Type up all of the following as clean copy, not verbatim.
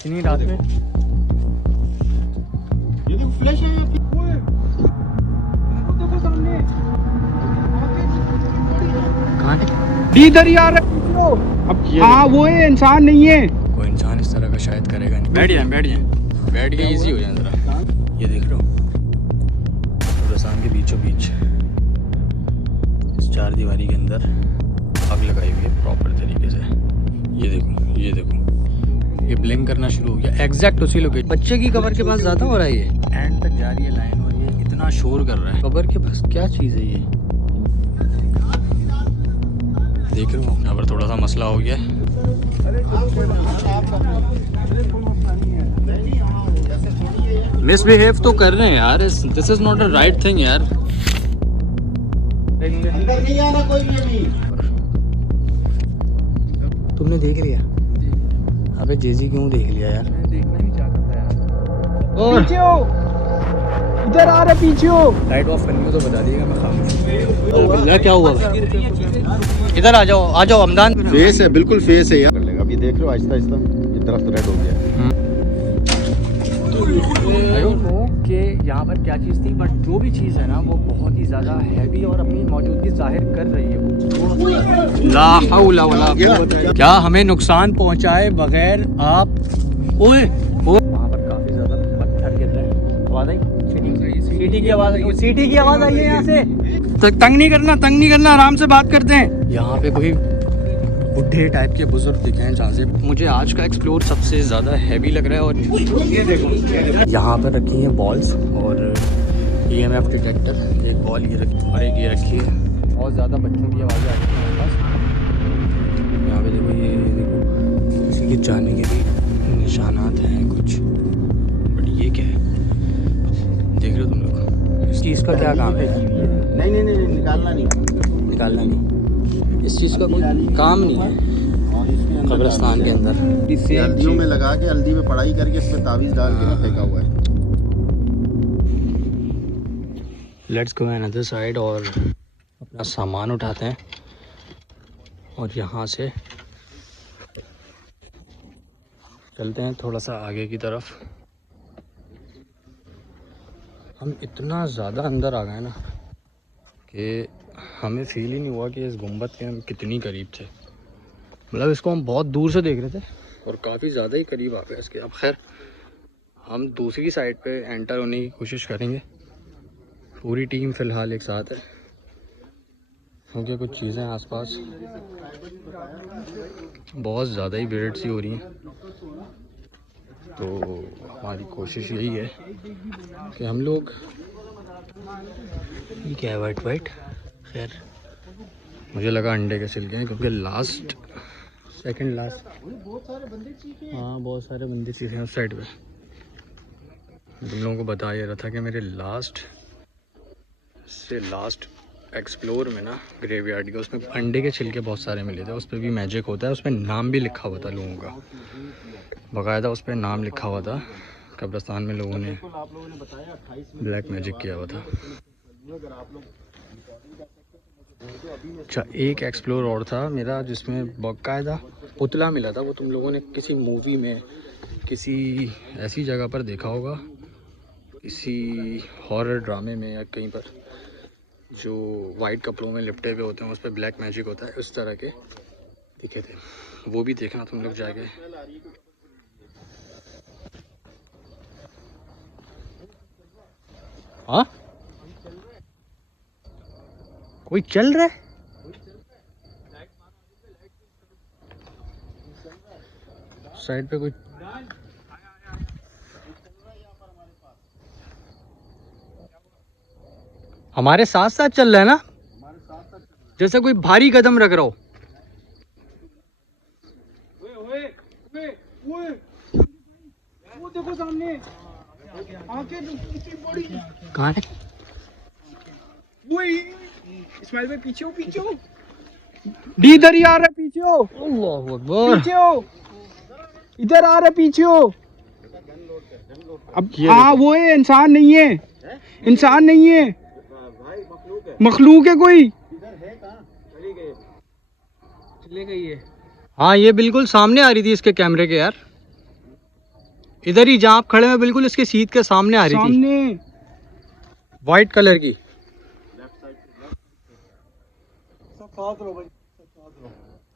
इतनी रात में ये देखो फ्लैश है। कहाँ है? इधर ही आ रहा है। अब हाँ वो है, इंसान नहीं है। कोई इंसान इस तरह का शायद करेगा नहीं। बैठ के इजी हो जाए जरा। ये देख रहे हो खुरासान के बीचों बीच इस चार दीवारी के अंदर आग लगाई हुई है प्रॉपर तरीके से। ये देखो ये ब्लिंक करना शुरू हो गया एग्जैक्ट उसी लोकेशन। बच्चे की कबर के पास ज़्यादा हो रहा है ये। एंड तक जा रही है लाइन और ये इतना शोर कर रहा है। कबर के पास क्या चीज़ है ये? देख रहे हो यहाँ पर थोड़ा सा मसला हो गया है। मिसबिहेव तो कर रहे हैं यार। This is not a right thing यार। अंदर नहीं आना कोई भी अभी। तुमने देख लिया? अबे जेजी क्यों देख लिया यार? मैं देखना नहीं चाहता था यार। और पीछे हो, इधर आ रहे पीछे हो। लाइट ऑफ करनी हो तो बता दिएगा मैं खाऊंगा। क्या हुआ? इधर आ जाओ हमदान। फेस है, बिल्कुल फेस है यार। अभी देख रहे हो आहिस्ता आहिस्ता ये दरख्त रेड हो गया है। कि यहाँ पर क्या चीज़ थी, बट जो भी चीज़ है ना वो बहुत ही ज़्यादा हैवी और अपनी मौजूदगी जाहिर कर रही है वो। ला हौला वला कुव्वता। क्या हमें नुकसान पहुँचाए बगैर आप ओए वहाँ पर काफ़ी ज़्यादा पत्थर गिर रहे हैं। आवाज़ आई? सीटी की आवाज़ आई। सीटी की आवाज़ आई है यहाँ से। तंग नहीं करना आराम से बात करते हैं। यहाँ पे कोई बुढ़े टाइप के बुजुर्ग दिखे हैं जहाँ से मुझे आज का एक्सप्लोर सबसे ज़्यादा हैवी लग रहा है। और ये देखो यहाँ पर रखी हैं बॉल्स और EMF डिटेक्टर। एक बॉल ये रखी और एक ये रखी है। बहुत ज़्यादा बच्चों की आवाज़ें आ रही हैं हमारे पास। यहाँ पे देखो ये देखो किसी के जाने के भी निशानात हैं कुछ। बट ये क्या है देख रहे हो तुम लोग? इस चीज़ का क्या काम है? नहीं निकालना नहीं। इस चीज़ का कोई काम नहीं है कब्रिस्तान के अंदर। हल्दियों में लगा के हल्दी में पढ़ाई करके इसमें तावीज़ डाल के फेंका हुआ है। लेट्स गो अनदर साइड और अपना सामान उठाते हैं और यहाँ से चलते हैं थोड़ा सा आगे की तरफ। हम इतना ज़्यादा अंदर आ गए ना कि हमें फील ही नहीं हुआ कि इस गुंबद के हम कितनी करीब थे। मतलब इसको हम बहुत दूर से देख रहे थे और काफ़ी ज़्यादा ही करीब आ गए इसके। अब खैर हम दूसरी साइड पे एंटर होने की कोशिश करेंगे। पूरी टीम फ़िलहाल एक साथ है क्योंकि कुछ चीज़ें आसपास बहुत ज़्यादा ही वियर्ड सी हो रही हैं। तो हमारी कोशिश यही है कि हम लोग ये क्या है वाइट खैर मुझे लगा अंडे के छिलके हैं क्योंकि सेकंड लास्ट हाँ बहुत सारे बंदे चीज़ें हैं उस साइड पे। तुम लोगों को बता ये रहा था कि मेरे लास्ट एक्सप्लोर में ना ग्रेवयार्ड के उसमें अंडे के छिलके बहुत सारे मिले थे। उस पर भी मैजिक होता है। उस पर नाम भी लिखा हुआ था लोगों का, बाकायदा उस पर नाम लिखा हुआ था। कब्रिस्तान में लोगों ने ब्लैक मैजिक किया हुआ था। अच्छा एक एक्सप्लोर और था मेरा जिसमें बाकायदा पुतला मिला था। वो तुम लोगों ने किसी मूवी में किसी ऐसी जगह पर देखा होगा, किसी हॉरर ड्रामे में या कहीं पर, जो वाइट कपड़ों में लिपटे हुए होते हैं, उस पर ब्लैक मैजिक होता है। उस तरह के दिखे थे। वो भी देखना तुम लोग जाके। हाँ कोई चल रहा है? साइड पे कोई हमारे साथ साथ चल रहा है ना, जैसे कोई भारी कदम रख रहा हो। वो देखो सामने आंखें कितनी बड़ी। कहाँ है? वही इस्माइल भाई पीछे हो। इधर ही आ रहा है पीछे हो। अल्लाहु अकबर। पीछे हो, इधर आ रहे पीछे हो। अब हाँ वो है, इंसान नहीं है मखलूक है कोई। चले गई है। हाँ ये बिल्कुल सामने आ रही थी इसके कैमरे के यार। इधर ही जहाँ आप खड़े हैं बिल्कुल इसके सीट के सामने आ रही थी, सामने वाइट कलर की।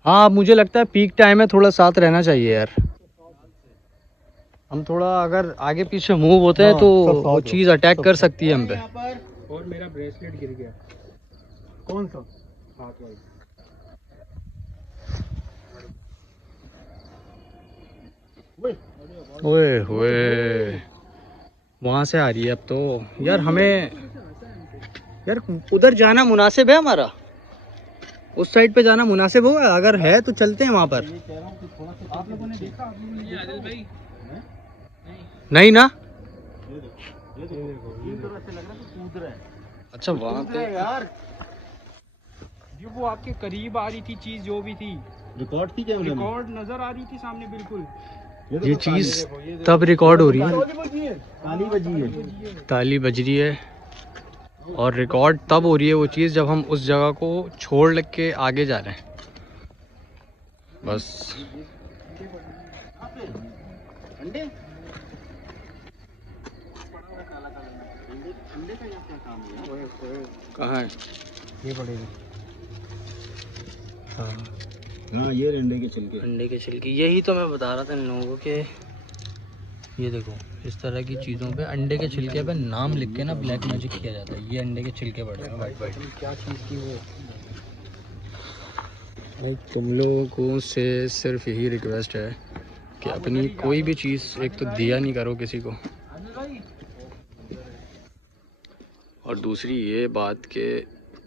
हाँ मुझे लगता है पीक टाइम है, थोड़ा साथ रहना चाहिए यार। हम थोड़ा अगर आगे पीछे मूव होते हैं तो वो चीज़ अटैक कर सकती है हम पे। और मेरा ब्रेसलेट गिर गया। कौन सा? हाथ वाला। ओए होए, वहाँ से आ रही है अब तो। यार हमें यार उधर जाना मुनासिब है हमारा, उस साइड पे जाना मुनासिब होगा? अगर है तो चलते हैं वहाँ पर। आप लोगों ने देखा? आप लोगों ने आदिल भाई नहीं ना? अच्छा वहाँ पे यार, जो वो आपके करीब आ रही थी चीज, जो भी थी रिकॉर्ड थी कैमरे में? रिकॉर्ड नजर आ रही थी सामने बिल्कुल। ये चीज़ तब रिकॉर्ड हो रही है, ताली बजी है। ताली बज रही है, और रिकॉर्ड तब हो रही है वो चीज़ जब हम उस जगह को छोड़ के आगे जा रहे हैं। बस अंडे कहाँ है? ये पड़ेगा। हाँ ये अंडे के छिलके। अंडे के छिलके, यही तो मैं बता रहा था इन लोगों को कि ये देखो इस तरह की चीज़ों पे अंडे के छिलके पे नाम लिख के ना ब्लैक मैजिक किया जाता है। ये अंडे के छिलके पड़े हैं वाइट वाइट। क्या चीज थी वो? भाई तुम लोगों को से सिर्फ यही रिक्वेस्ट है कि अपनी कोई भी चीज़ एक तो दिया नहीं करो किसी को, और दूसरी ये बात कि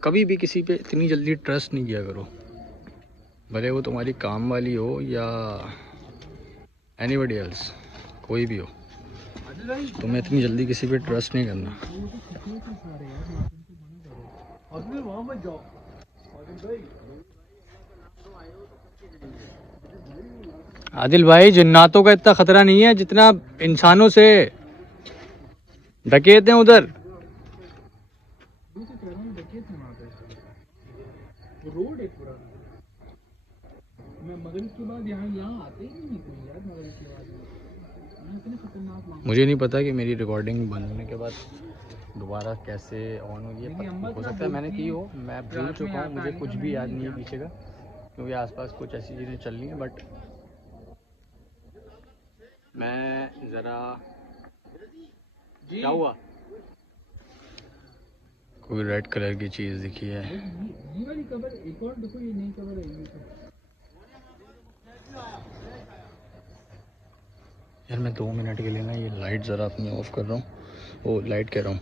कभी भी किसी पे इतनी जल्दी ट्रस्ट नहीं किया करो, भले वो तुम्हारी काम वाली हो या एनीबडी एल्स, कोई भी हो। तुम्हें इतनी जल्दी किसी पे ट्रस्ट नहीं करना। आदिल भाई, जिन्नातों का इतना खतरा नहीं है जितना इंसानों से। डकैत हैं उधर। रोड है पूरा। मैं मगरिब के बाद यहाँ आते ही नहीं कोई यार। मगरिब के बाद इतने खतरनाक माहौल। मुझे नहीं पता कि मेरी रिकॉर्डिंग बंद होने के बाद दोबारा कैसे ऑन हुई है। हो सकता है मैंने की हो, मैं भूल चुका हूँ, मुझे कुछ भी याद नहीं है पीछे का, क्योंकि आसपास कुछ ऐसी चीज़ें चल रही हैं। बट मैं ज़रा, क्या हुआ? कोई रेड कलर की चीज़ दिखी है। ये वाली कवर एक और देखो, ये नई कवर है ये। यार मैं 2 मिनट के लिए ना ये लाइट ज़रा अपनी ऑफ़ कर रहा हूँ, वो लाइट कह रहा हूँ,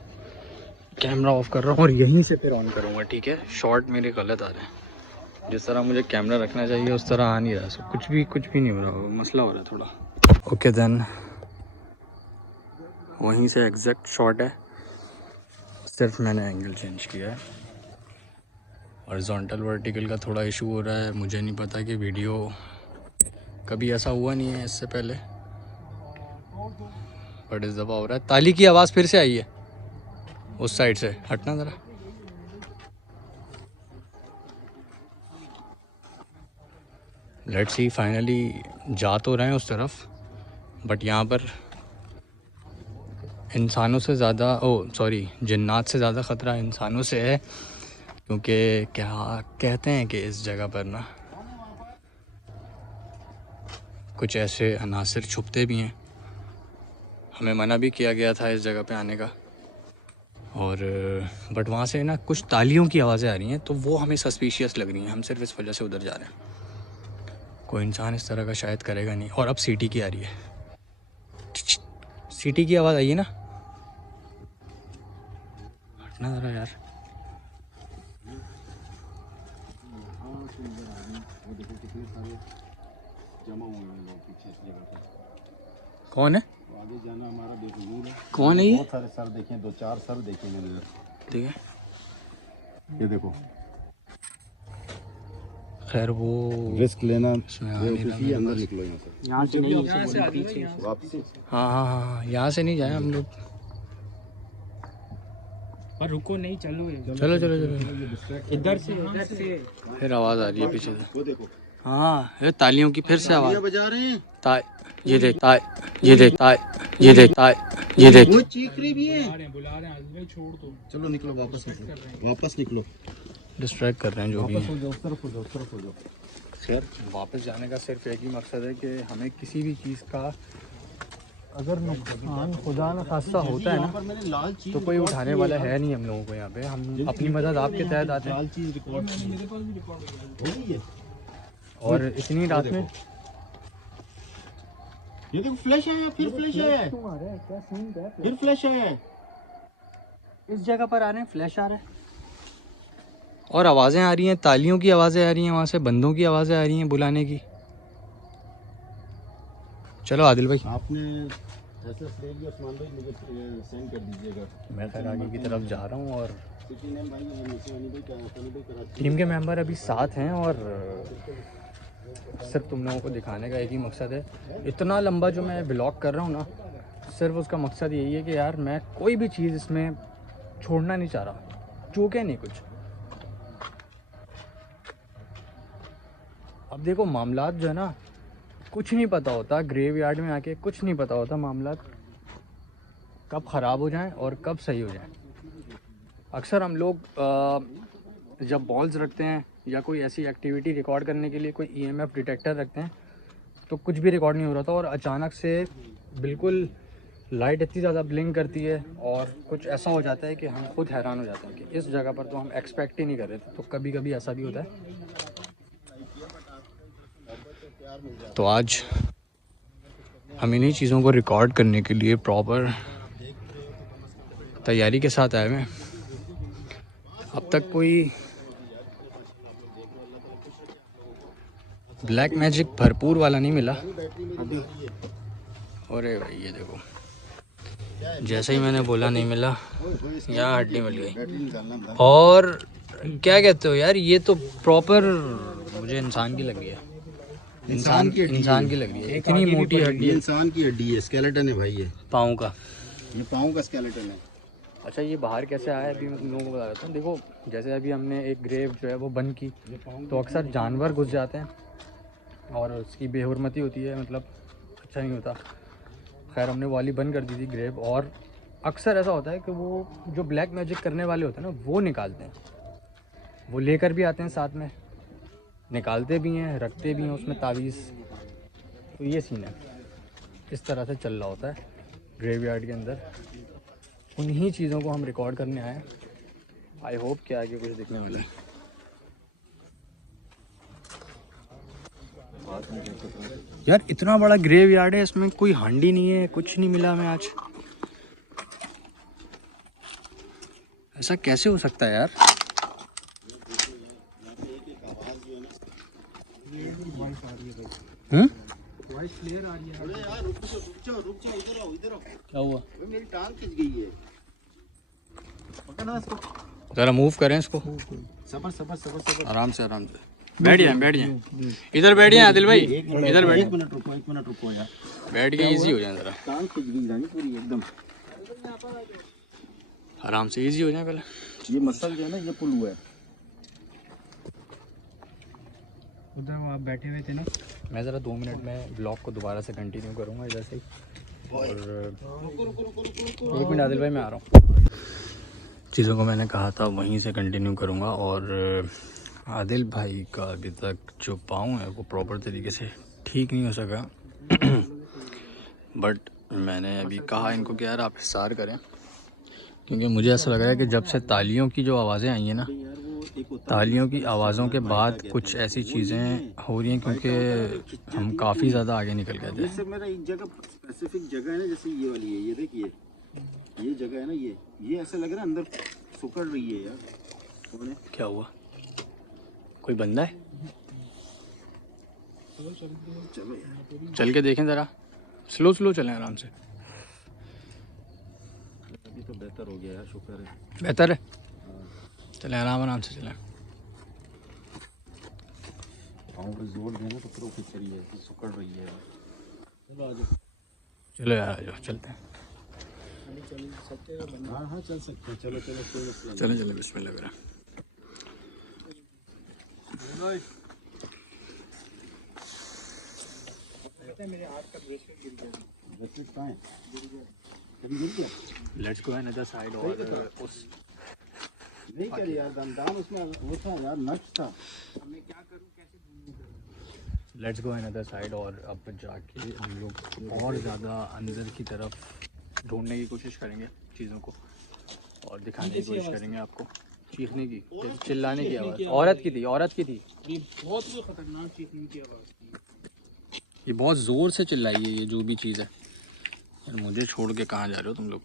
कैमरा ऑफ़ कर रहा हूँ, और यहीं से फिर ऑन करूँगा, ठीक है? शॉट मेरे गलत आ रहे हैं, जिस तरह मुझे कैमरा रखना चाहिए उस तरह आ नहीं रहा। सब कुछ भी नहीं हो रहा, मसला हो रहा है थोड़ा। ओके देन, वहीं से एग्जैक्ट शॉट है, सिर्फ मैंने एंगल चेंज किया है। हॉरिजॉन्टल वर्टिकल का थोड़ा इशू हो रहा है, मुझे नहीं पता कि वीडियो, कभी ऐसा हुआ नहीं है इससे पहले, बट इस दफ़ा हो रहा है। ताली की आवाज़ फिर से आई है उस साइड से, हटना ज़रा। लेट्स सी, फाइनली जा तो रहे हैं उस तरफ, बट यहाँ पर इंसानों से ज़्यादा, जिन्नात से ज़्यादा ख़तरा इंसानों से है, क्योंकि क्या कहते हैं कि इस जगह पर ना कुछ ऐसे अनासिर छुपते भी हैं। हमें मना भी किया गया था इस जगह पे आने का, और बट वहाँ से ना कुछ तालियों की आवाज़ें आ रही हैं, तो वो हमें सस्पिशियस लग रही हैं। हम सिर्फ इस वजह से उधर जा रहे हैं। कोई इंसान इस तरह का शायद करेगा नहीं। और अब सीटी की आ रही है, सीटी की आवाज़ आई है ना, हटना ज़रा यार। कौन है? आगे जाना हमारा बेफजूल है। कौन है ये? बहुत सारे सर देखे, 2-4 सर देखे मैंने इधर। ठीक है, ये देखो, खैर वो रिस्क लेना, इसमें आ नहीं रहा मेरे अंदर पास। निकलो यहाँ से, यहाँ से नहीं, यहाँ से आगे वापसी। हाँ, यहाँ से नहीं जाए हम लोग। पर रुको नहीं, चलो चलो इधर से फिर आवाज़ आ रही है पीछे से। वो देखो, हाँ ये तालियों की फिर से आवाज तालियां बजा रहे हैं। ताय ये देख ताय ये देख ताय ये देख ताय ये देख। वो चीख रही भी है। बुला रहे हैं आदिल भाई, छोड़ दो। चलो निकलो, वापस निकलो, वापस निकलो। डिस्ट्रैक्ट कर रहे हैं जो भी वापस है। हो जाओ, उस तरफ हो जाओ, उस तरफ हो जाओ। खैर वापस जाने का सिर्फ एक ही मकसद है कि हमें किसी भी चीज़ का अगर नुकसान खुदा न खास्ता होता है यहाँ ना पर मैंने लाल चीज तो कोई रिकॉर्ड उठाने की वाला यार। है नहीं हम लोगों को यहाँ पे। हम अपनी मदद आपके तहत आते हैं लाल चीज रिकॉर्ड की मेरे पास भी रिकॉर्ड हो गया। हो गई है। और इतनी रात में ये देखो फ्लैश आया, फिर फ्लैश आया है, क्या सीन क्या है? फिर फ्लैश आया है। इस जगह पर आ रहे हैं, फ्लैश आ रहा है और आवाज़ें आ रही हैं, तालियों की आवाज़ें आ रही हैं, वहाँ से बंदों की आवाज़ें आ रही हैं बुलाने की। चलो आदिल भाई आपने एसएस ले लिया उस्मान भाई, मुझे सेंड कर दीजिएगा। मैं खैर आगे की तरफ जा रहा हूँ और सिटी नेम भाई निशानी भाई कराची। टीम के मेंबर अभी साथ हैं और सिर्फ तुम लोगों को दिखाने का एक ही मकसद है। इतना लंबा जो मैं ब्लॉग कर रहा हूँ ना, सिर्फ उसका मकसद यही है कि यार मैं कोई भी चीज़ इसमें छोड़ना नहीं चाह रहा, चूके नहीं कुछ। अब देखो मामलात जो है ना, कुछ नहीं पता होता ग्रेवयार्ड में आके, कुछ नहीं पता होता मामलात कब ख़राब हो जाएं और कब सही हो जाएं। अक्सर हम लोग जब बॉल्स रखते हैं या कोई ऐसी एक्टिविटी रिकॉर्ड करने के लिए कोई ईएमएफ डिटेक्टर रखते हैं तो कुछ भी रिकॉर्ड नहीं हो रहा था और अचानक से बिल्कुल लाइट इतनी ज़्यादा ब्लिंक करती है और कुछ ऐसा हो जाता है कि हम खुद हैरान हो जाते हैं कि इस जगह पर तो हम एक्सपेक्ट ही नहीं कर रहे थे। तो कभी कभी ऐसा भी होता है। तो आज हम इन्हीं चीज़ों को रिकॉर्ड करने के लिए प्रॉपर तैयारी के साथ आए हैं। अब तक कोई ब्लैक मैजिक भरपूर वाला नहीं मिला। अरे भाई ये देखो, जैसे ही मैंने बोला नहीं मिला, यहाँ हड्डी मिल गई। और क्या कहते हो यार, ये तो प्रॉपर मुझे इंसान की लग रही है। इंसान की लग रही है, इतनी मोटी हड्डी ये है। इंसान की हड्डी है, स्केलेटन है भाई ये। पाँव का। ये पाँव का स्केलेटन है। अच्छा ये बाहर कैसे आया अभी मैं तुम लोगों को बता देता हूँ। देखो जैसे अभी हमने एक ग्रेव जो है वो बंद की तो अक्सर जानवर घुस जाते हैं और उसकी बेहुरमती होती है, मतलब अच्छा नहीं होता। खैर हमने वाली बंद कर दी थी ग्रेव। और अक्सर ऐसा होता है कि वो जो ब्लैक मैजिक करने वाले होते हैं ना, वो निकालते हैं, वो लेकर भी आते हैं साथ में, निकालते भी हैं, रखते भी हैं उसमें तावीज़। तो ये सीन है, इस तरह से चल रहा होता है ग्रेवयार्ड के अंदर। उन्हीं चीज़ों को हम रिकॉर्ड करने आए। आई होप कि आगे कुछ दिखने वाला है। यार इतना बड़ा ग्रेवयार्ड है, इसमें कोई हांडी नहीं है, कुछ नहीं मिला हमें आज। ऐसा कैसे हो सकता है यार? वॉइस क्लियर आ रही है। अरे यार रुक जाओ, इधर आओ, इधर आओ। क्या हुआ? अबे मेरी टांग खिंच गई है। पकड़ना इसको। ज़रा मूव करें इसको। सबर। आराम से बैठ जाए। इधर बैठिए आदिल भाई, इधर बैठिए। एक मिनट रुको यार। बैठ के इजी हो जाए ज़रा, टांग खिंच गई रानी पूरी एकदम। आराम से इजी हो जाए पहले। ये मसल जो है ना, ये पुल हुआ है। उधर आप बैठे हुए थे ना, मैं ज़रा 2 मिनट में ब्लॉग को दोबारा से कंटिन्यू करूँगा इधर से ही। और एक मिनट आदिल भाई मैं आ रहा हूँ। चीज़ों को मैंने कहा था वहीं से कंटिन्यू करूँगा। और आदिल भाई का अभी तक जो पाँव है वो प्रॉपर तरीके से ठीक नहीं हो सका। बट मैंने अभी कहा इनको कि यार आप हिसार करें, क्योंकि मुझे ऐसा लग रहा है कि जब से तालियों की जो आवाज़ें आई हैं ना, तालियों की आवाज़ों के बाद कुछ ऐसी चीज़ें हो रही हैं, क्योंकि हम काफ़ी ज़्यादा आगे निकल गए थे। जैसे मेरा एक जगह स्पेसिफिक जगह है ना, जैसे ये वाली है, ये देखिए ये जगह है ना, ये ऐसा लग रहा है अंदर सुकड़ रही है यार। कौन है? क्या हुआ? कोई बंदा है? चलो यार, चल के देखें ज़रा, स्लो चलें आराम से। अभी तो बेहतर हो गया यार, शुक्र है। बेहतर है, चलें आराम से चलें। पाँव पे जोर देना तो पूरा खिंच रही है, सुकड़ रही है यार। चलो आ जाओ। चलो यार आ जाओ, चलते हैं। हाँ चल सकते हैं। चलो कोई मसला नहीं। चलें बिस्मिल्लाह करें। पता है मेरे हाथ का ब्रेसलेट गिर गया। ब्रेसलेट कहाँ है? कभी गिर गया? लेट्स गो अनदर साइड और उस नहीं कर यार, दाम उसमें वो था यार, नट्स था। मैं क्या करूं, कैसे ढूंढूं? लेट्स गो अनदर साइड और अब जाके हम लोग और ज़्यादा अंदर की तरफ ढूंढने की कोशिश करेंगे चीज़ों को और दिखाने की कोशिश करेंगे आपको। चीखने की, चिल्लाने की आवाज़ औरत की थी, औरत की थी। ये बहुत खतरनाक चीखने की आवाज़ थी। ये बहुत ज़ोर से चिल्लाई है ये जो भी चीज़ है। यार मुझे छोड़ के कहाँ जा रहे हो तुम लोग?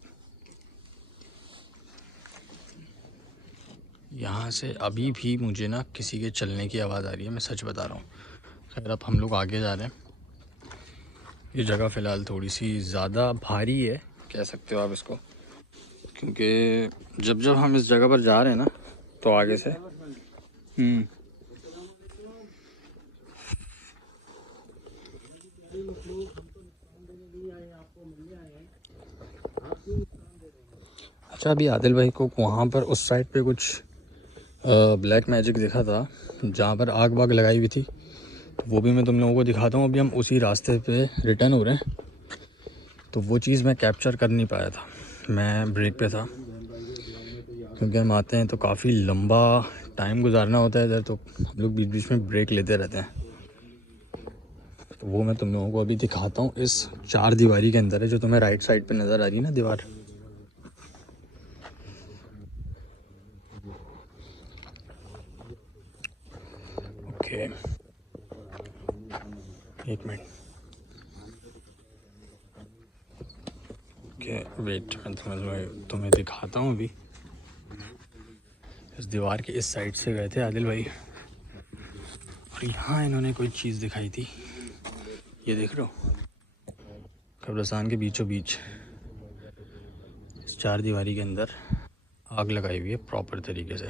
यहाँ से अभी भी मुझे ना किसी के चलने की आवाज़ आ रही है, मैं सच बता रहा हूँ। खैर अब हम लोग आगे जा रहे हैं। ये जगह फ़िलहाल थोड़ी सी ज़्यादा भारी है कह सकते हो आप इसको, क्योंकि जब हम इस जगह पर जा रहे हैं ना तो आगे से अच्छा, अभी आदिल भाई को वहाँ पर उस साइड पे कुछ ब्लैक मैजिक दिखा था जहाँ पर आग वाग लगाई हुई थी, तो वो भी मैं तुम लोगों को दिखाता हूँ। अभी हम उसी रास्ते पे रिटर्न हो रहे हैं, तो वो चीज़ मैं कैप्चर कर नहीं पाया था, मैं ब्रेक पे था, क्योंकि हम आते हैं तो काफ़ी लंबा टाइम गुजारना होता है इधर, तो हम लोग बीच बीच में ब्रेक लेते रहते हैं। तो वो मैं तुम लोगों को अभी दिखाता हूँ। इस चार दीवारी के अंदर है जो तुम्हें राइट साइड पे नज़र आ रही है ना दीवार। ओके एक मिनट, ओके वेट, मैं तुम्हें दिखाता हूँ। अभी इस दीवार के इस साइड से गए थे आदिल भाई और यहाँ इन्होंने कोई चीज़ दिखाई थी, ये देख रहे हो, कब्रिस्तान के बीचों बीच इस चार दीवारी के अंदर आग लगाई हुई है प्रॉपर तरीके से।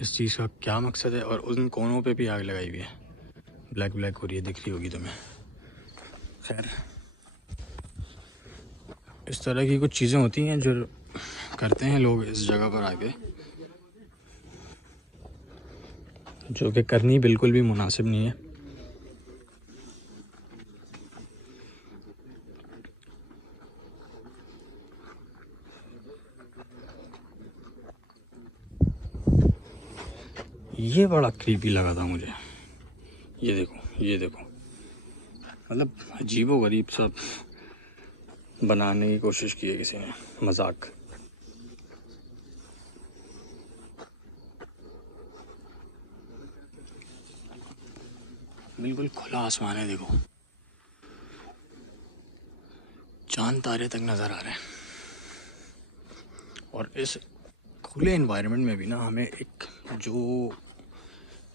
इस चीज़ का क्या मकसद है, और उन कोनों पे भी आग लगाई हुई है, ब्लैक ब्लैक हो रही है, दिख रही होगी तुम्हें। खैर इस तरह की कुछ चीज़ें होती हैं जो करते हैं लोग इस जगह पर आके, जो कि करनी बिल्कुल भी मुनासिब नहीं है। ये बड़ा क्रीपी लगा था मुझे, ये देखो ये देखो, मतलब अजीबोगरीब सा बनाने की कोशिश की है किसी ने, मजाक। बिल्कुल खुला आसमान है, देखो चांद तारे तक नज़र आ रहे हैं। और इस खुले एनवायरनमेंट में भी ना हमें एक जो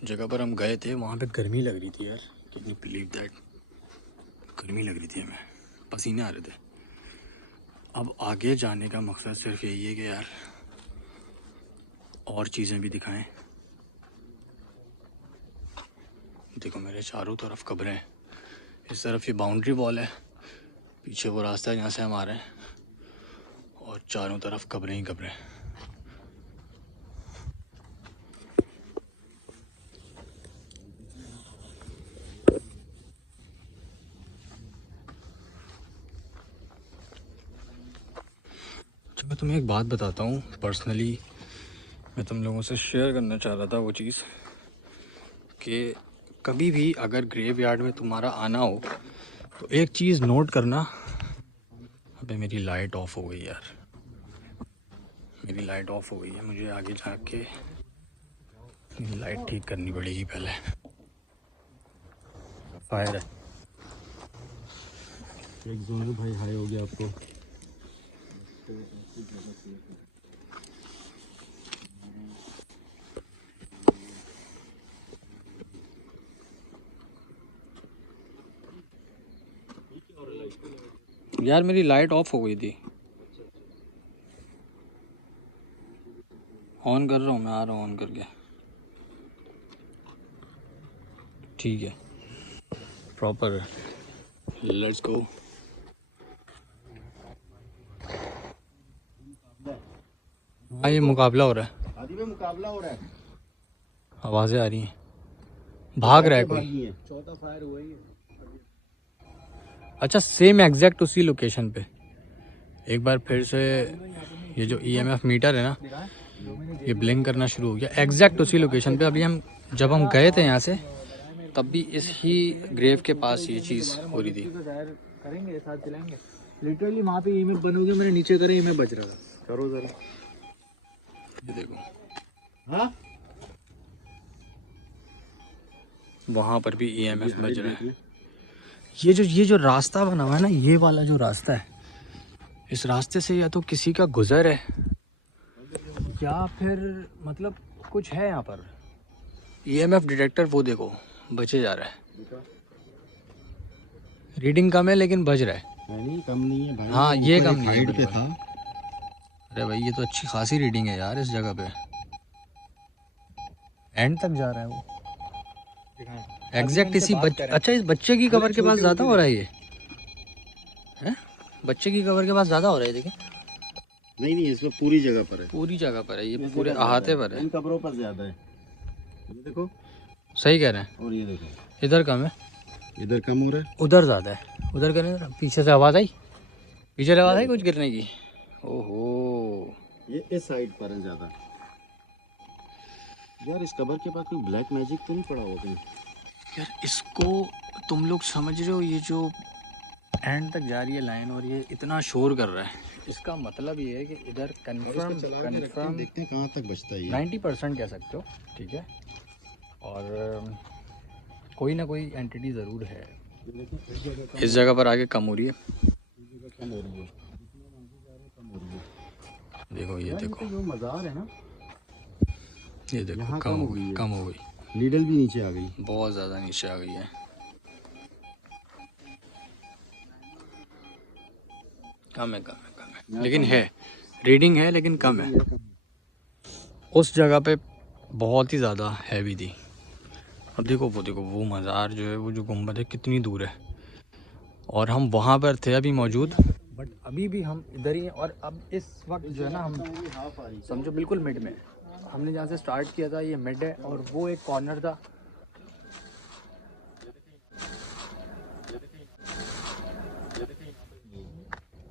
जगह पर हम गए थे वहाँ पे गर्मी लग रही थी यार, कैन यू बिलीव दैट, गर्मी लग रही थी हमें, पसीने आ रहे थे। अब आगे जाने का मकसद सिर्फ यही है कि यार और चीज़ें भी दिखाएं। देखो मेरे चारों तरफ कब्रें हैं, इस तरफ ये बाउंड्री वॉल है, पीछे वो रास्ता है जहाँ से हम आ रहे हैं, और चारों तरफ कब्रें ही कब्रें। मैं तुम्हें एक बात बताता हूँ, पर्सनली मैं तुम लोगों से शेयर करना चाह रहा था वो चीज़ कि कभी भी अगर ग्रेवयार्ड में तुम्हारा आना हो तो एक चीज़ नोट करना। अबे मेरी लाइट ऑफ हो गई यार, मेरी लाइट ऑफ हो गई है, मुझे आगे जाके मेरी लाइट ठीक करनी पड़ेगी पहले। फायर है, एक जोनू भाई हाई हो गया आपको। यार मेरी लाइट ऑफ हो गई थी, ऑन कर रहा हूँ मैं, आ रहा हूँ ऑन करके, ठीक है प्रॉपर। Let's go. हाँ ये मुकाबला हो रहा है, आदि में मुकाबला हो रहा है, आवाज़ें आ रही हैं, भाग रहा है कोई। भागी है। चौथा फायर हुआ ही है। अच्छा सेम एग्जैक्ट उसी लोकेशन पे एक बार फिर से ये जो EMF मीटर है ना ये ब्लिंक करना शुरू हो गया एग्जैक्ट उसी लोकेशन पे। अभी हम जब हम गए थे यहाँ से तब भी इस ही ग्रेव के पास ये चीज़ हो रही थी। करेंगे साथ चलाएंगे लिटरली वहाँ पे EMF बनोगे मैंने नीचे करे EMF बज रहा था करो जरा ये देखो हाँ वहाँ पर भी EMF बज रहा है। ये जो रास्ता बना हुआ है ना ये वाला जो रास्ता है इस रास्ते से या तो किसी का गुजर है या फिर मतलब कुछ है यहाँ पर। EMF डिटेक्टर वो देखो बचे जा रहा है रीडिंग कम है लेकिन बज रहा है। नहीं कम नहीं है भाई। हाँ ये कम नहीं है हाइट पे था। अरे भाई ये तो अच्छी खासी रीडिंग है यार इस जगह पे एंड तक जा रहा है वो एग्जैक्ट इसी अच्छा इस बच्चे की कवर के पास ज़्यादा हो रहा है ये है बच्चे की कवर के पास ज़्यादा हो रहा है देखिए। नहीं इसमें पूरी जगह पर है। पूरी जगह पर है ये पूरे अहाते पर है। इन कब्रों पर ज्यादा है ये देखो। सही कह रहे हैं और ये देखो इधर कम है इधर कम हो रहा है उधर ज़्यादा है। उधर करें जरा पीछे से आवाज़ आई पीछे से आवाज़ आई कुछ गिरने की। ओहो ये इस साइड पर है ज्यादा। यार इस कबर के पास कोई ब्लैक मैजिक तो नहीं पड़ा होगा कहीं? यार इसको तुम लोग समझ रहे हो ये जो एंड तक जा रही है लाइन और ये इतना शोर कर रहा है इसका मतलब ये है कि इधर कंफर्म देखते हैं कहाँ तक बचता है ये। 90% कह सकते हो ठीक है और कोई ना कोई एंटिटी ज़रूर है इस जगह पर आगे कम हो रही है। देखो ये देखो जो मज़ार है ना ये देखो कम हो गई नीडल भी नीचे आ गई बहुत ज़्यादा नीचे आ गई है। कम है लेकिन है रीडिंग है लेकिन कम है। उस जगह पे बहुत ही ज़्यादा हैवी थी। अब देखो वो मज़ार जो है वो जो गुम्बद है कितनी दूर है और हम वहाँ पर थे अभी मौजूद बट अभी भी हम इधर ही हैं। और अब इस वक्त जो है ना हम समझो बिल्कुल मिड में हमने जहाँ से स्टार्ट किया था ये मिड है और वो एक कॉर्नर था।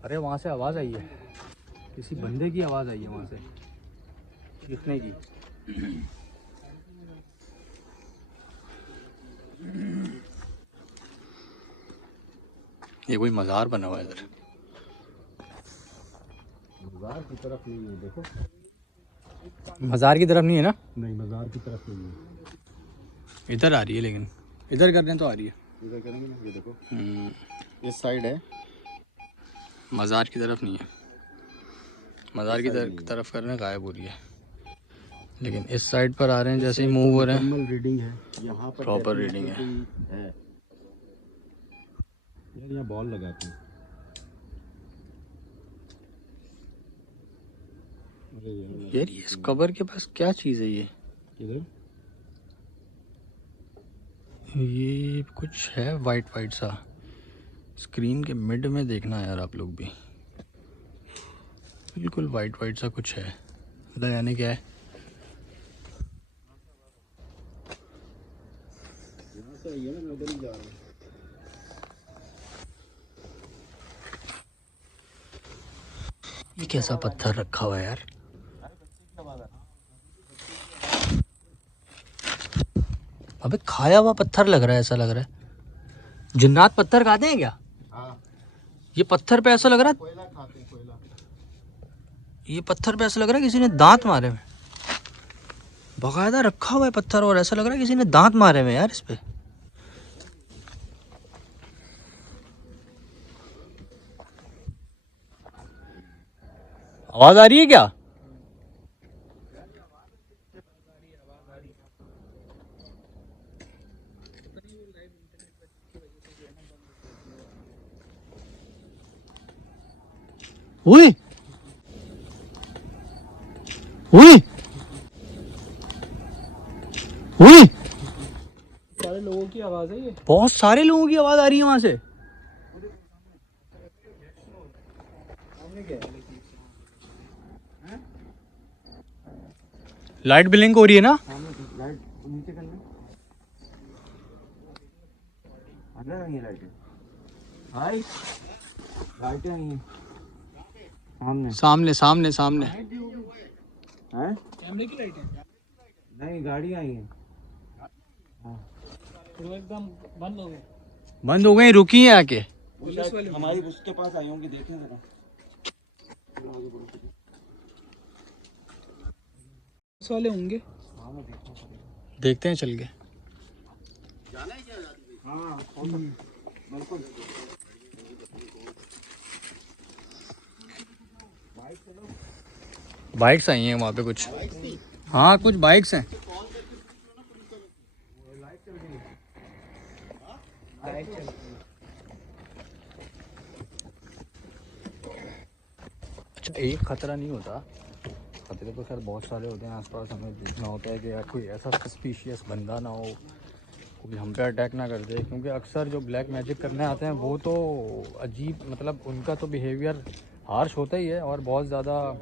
अरे वहाँ से आवाज़ आई है किसी बंदे की आवाज़ आई है वहाँ से चीखने की। ये कोई मज़ार बना हुआ है इधर। मज़ार की तरफ नहीं है देखो। मज़ार की तरफ नहीं है ना नहीं मज़ार की तरफ नहीं है इधर आ रही है लेकिन इधर करने तो आ रही है। इधर करेंगे ना ये देखो इस साइड है मज़ार की तरफ नहीं है मज़ार की तरफ करने गायब हो रही है लेकिन इस साइड पर आ रहे हैं जैसे ही मूव हो रहे हैं रीडिंग है यहाँ पर प्रॉपर रीडिंग है। यार यहाँ बॉल लगाते हैं। यार ये इस कबर के पास क्या चीज़ है ये कुछ है वाइट सा स्क्रीन के मिड में देखना यार आप लोग भी बिल्कुल वाइट सा कुछ है पता यानी क्या है। ये कैसा पत्थर रखा हुआ है यार अबे खाया हुआ पत्थर लग रहा है ऐसा लग रहा है। जिन्नात पत्थर खाते हैं क्या? ये पत्थर पे ऐसा लग रहा है ये पत्थर पे ऐसा लग रहा है किसी ने दांत मारे हुए बाकायदा रखा हुआ है पत्थर और ऐसा लग रहा है किसी ने दांत मारे हुए यार इस पे। आवाज आ रही है क्या? हुई सारे लोगों की आवाज है ये बहुत सारे लोगों की आवाज आ रही है वहां से। लाइट ब्लिंक हो रही है ना? लाइट नीचे करना अंदर नहीं लाइट भाई लाइटें आई हैं सामने सामने सामने सामने। हैं? कैमरे की लाइट है नहीं गाड़ी आई है। तो एकदम बंद हो गए। बंद हो गई, रुकी है आके। पुलिस वाले हमारी उसके पास आई होंगी, देखें जरा। पुलिस वाले होंगे। देखते हैं चल के। हाँ बिल्कुल। बाइक्स आई हैं वहाँ पे कुछ। हाँ कुछ बाइक्स हैं। अच्छा एक खतरा नहीं होता, खतरे तो खैर बहुत सारे होते हैं आसपास। हमें देखना होता है कि यार कोई ऐसा सस्पिशियस बंदा ना हो, कोई हम पे अटैक ना कर दे, क्योंकि अक्सर जो ब्लैक मैजिक करने आते हैं वो तो अजीब, मतलब उनका तो बिहेवियर हार्श होता ही है और बहुत ज़्यादा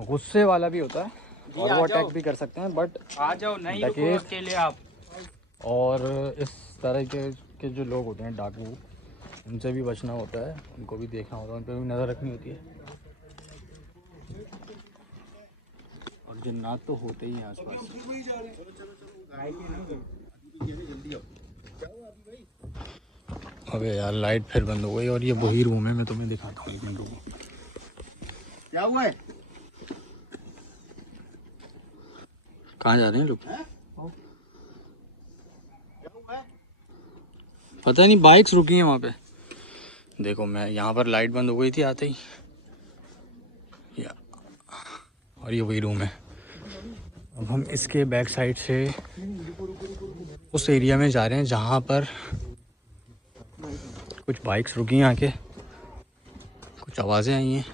गुस्से वाला भी होता है और वो अटैक भी कर सकते हैं। बट आ जाओ, नहीं रुको अकेले आप। और इस तरह के जो लोग होते हैं डाकू, उनसे भी बचना होता है, उनको भी देखना होता है, उन पर भी नज़र रखनी होती है। और जन्नात तो होते ही हैं आसपास। अबे यार लाइट फिर बंद हो गई और ये वही रूम है, मैं तुम्हें दिखाता हूँ। एक मिनट रुको। क्या हुआ है? कहाँ जा रहे हैं लोग? पता नहीं, बाइक्स रुकी हैं वहाँ पे। देखो मैं यहाँ पर लाइट बंद हो गई थी आते ही, और ये वही रूम है। अब हम इसके बैक साइड से उस एरिया में जा रहे हैं जहाँ पर कुछ बाइक्स रुकी हैं आके, कुछ आवाज़ें आई हैं।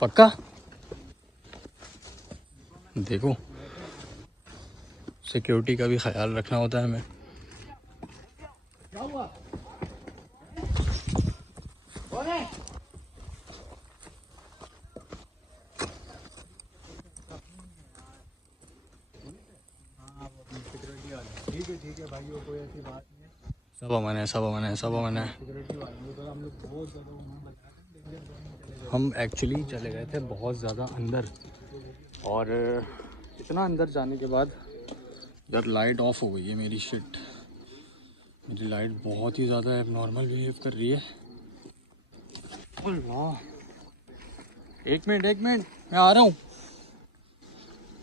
पक्का देखो, सिक्योरिटी का भी ख्याल रखना होता है हमें। ठीक है भाई, वो कोई ऐसी बात नहीं है। सब अमन है, सब अमन है, सब अमन है। सिक्योरिटी वाले तो हम लोग बहुत ज़्यादा वहाँ बता हम एक्चुअली चले गए थे बहुत ज़्यादा अंदर, और इतना अंदर जाने के बाद यार लाइट ऑफ हो गई है मेरी। शिट, मेरी लाइट बहुत ही ज़्यादा एबनॉर्मल बिहेव कर रही है। वाह, एक मिनट मैं आ रहा हूँ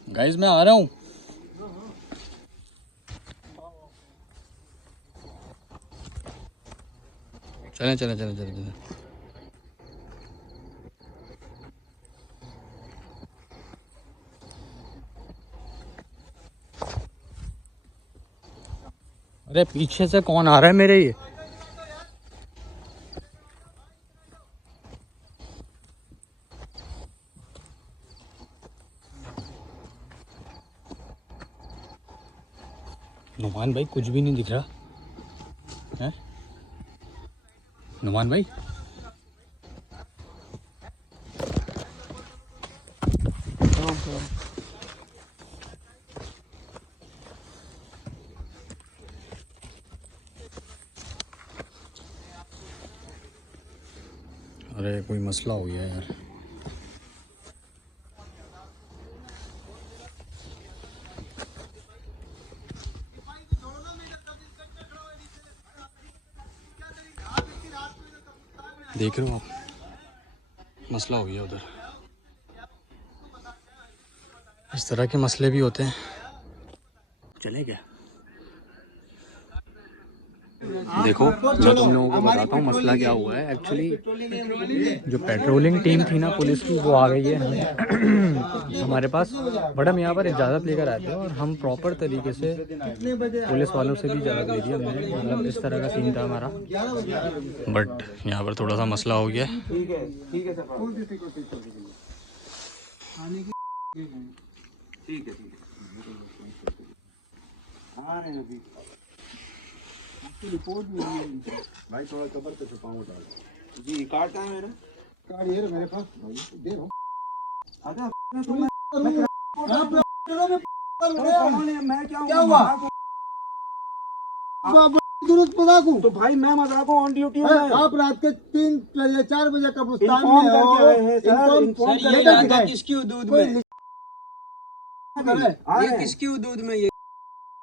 गाइस, मैं आ रहा हूँ। चलें। अरे पीछे से कौन आ रहा है मेरे? ये नुमान भाई कुछ भी नहीं दिख रहा है। नुमान भाई अरे कोई मसला हो गया यार। देख रहे हो आप, मसला हो गया उधर। इस तरह के मसले भी होते हैं। चले क्या? देखो मैं तुम लोगों को बताता हूँ मसला क्या हुआ है। एक्चुअली जो पेट्रोलिंग टीम थी ना पुलिस की, वो आ गई है हमारे पास। बट हम यहाँ पर इजाज़त लेकर आए थे और हम प्रॉपर तरीके से पुलिस वालों से भी इजाज़त ले दी हमने। मतलब इस तरह का सीन था हमारा, बट यहाँ पर थोड़ा सा मसला हो गया। ठीक है सर, ठीक है आ रहे हैं अभी। रिपोर्ट भी भाई थोड़ा कबर पे छुपाऊं डाल। जी कार्ड कहाँ है मेरा? कार्ड ये मेरे पास भाई, दे रहा हूं। आजा क्या हुआ? दुरुस्त मजाक हूँ। तो भाई मैं मजाक हूँ, ऑन ड्यूटी हूँ मैं। आप रात के 3 बजे 4 बजे कब्रिस्तान इन्फॉर्म में हो। करके आए हैं सर, इन्फॉर्म इन्फॉर्म ये करके तो आए हैं। दिखाएं। किसकी हदूद कोई में? करे। आ रहे ये हैं। किसकी हदूद में? ये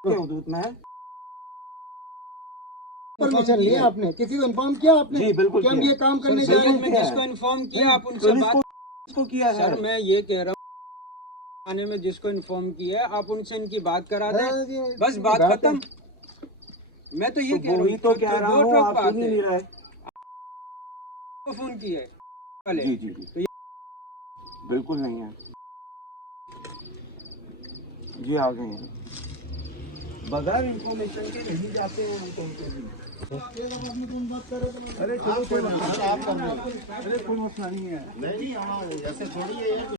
के हुदूद में है? परमिशन लिया आपने? किसी को इन्फॉर्म किया आपने? जी, बिल्कुल कि हम किया। ये काम करने जा रहे पुलिस हैं? में जिसको इन्फॉर्म किया आप उनसे पुलिस बात को किया है। सर मैं ये कह रहा हूँ थाने में जिसको इन्फॉर्म किया है आप उनसे इनकी बात करा दें, बस बात खत्म। मैं तो ये कह रहा वही हूँ तो कह रहा दो हूँ, ट्रक आप सुन बात ही है नहीं रहे। तो फोन किया है पहले। जी जी जी, तो ये बिल्कुल नहीं है। जी आ गए हैं। बगैर इंफॉर्मेशन के नहीं जाते हैं हम कहीं पे भी। अरे चलो कोई बात नहीं, अरे कोई मसला नहीं है। नहीं हाँ ऐसे थोड़ी है।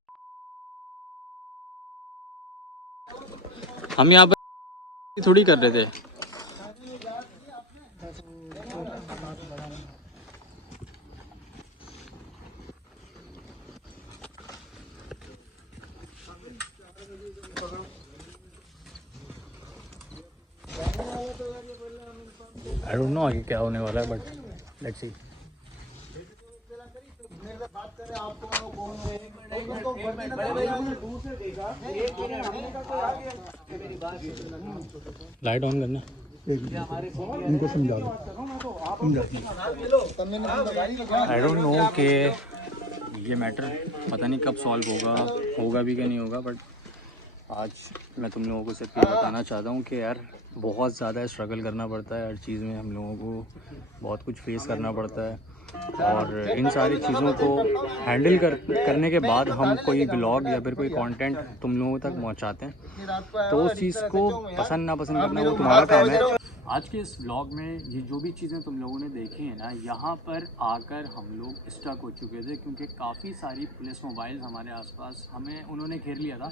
हम यहाँ पर थोड़ी कर रहे थे। आई डोंट नो आगे क्या होने वाला है, but let's see. Light on करना। इनको समझा दो। आई डोंट नो कि ये मैटर पता नहीं कब सॉल्व होगा भी कि नहीं होगा, बट आज मैं तुम लोगों को सिर्फ ये बताना चाहता हूँ कि यार बहुत ज़्यादा स्ट्रगल करना पड़ता है हर चीज़ में। हम लोगों को बहुत कुछ फेस करना पड़ता है, और इन सारी चीज़ों को हैंडल करने के बाद हम कोई ब्लॉग या फिर कोई कंटेंट तुम लोगों तक पहुँचाते हैं, तो उस चीज़ को पसंद ना पसंद करना वो तुम्हारा काम है। आज के इस व्लॉग में ये जो भी चीज़ें तुम लोगों ने देखी हैं ना, यहाँ पर आकर हम लोग स्टक हो चुके थे, क्योंकि काफ़ी सारी पुलिस मोबाइल हमारे आसपास हमें उन्होंने घेर लिया था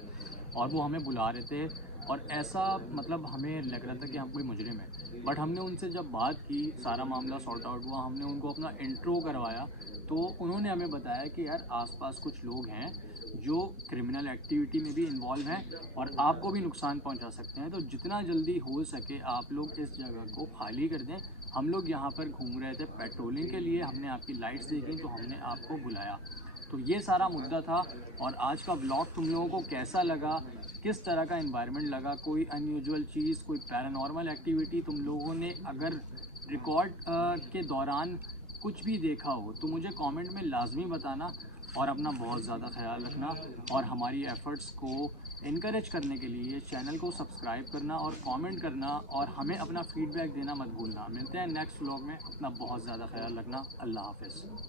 और वो हमें बुला रहे थे, और ऐसा मतलब हमें लग रहा था कि हम कोई मुजरिम है। बट हमने उनसे जब बात की, सारा मामला सॉर्ट आउट हुआ, हमने उनको अपना इंट्रो करवाया, तो उन्होंने हमें बताया कि यार आसपास कुछ लोग हैं जो क्रिमिनल एक्टिविटी में भी इन्वॉल्व हैं और आपको भी नुकसान पहुंचा सकते हैं। तो जितना जल्दी हो सके आप लोग इस जगह को खाली कर दें। हम लोग यहाँ पर घूम रहे थे पेट्रोलिंग के लिए, हमने आपकी लाइट्स देखी तो हमने आपको बुलाया। तो ये सारा मुद्दा था। और आज का व्लॉग तुम लोगों को कैसा लगा, किस तरह का एनवायरनमेंट लगा, कोई अनयूजुअल चीज़, कोई पैरानॉर्मल एक्टिविटी तुम लोगों ने अगर रिकॉर्ड के दौरान कुछ भी देखा हो तो मुझे कमेंट में लाजमी बताना। और अपना बहुत ज़्यादा ख्याल रखना, और हमारी एफ़र्ट्स को इनकरेज करने के लिए चैनल को सब्सक्राइब करना और कमेंट करना, और हमें अपना फीडबैक देना मत भूलना। मिलते हैं नेक्स्ट व्लॉग में। अपना बहुत ज़्यादा ख्याल रखना। अल्लाह हाफ़िज़।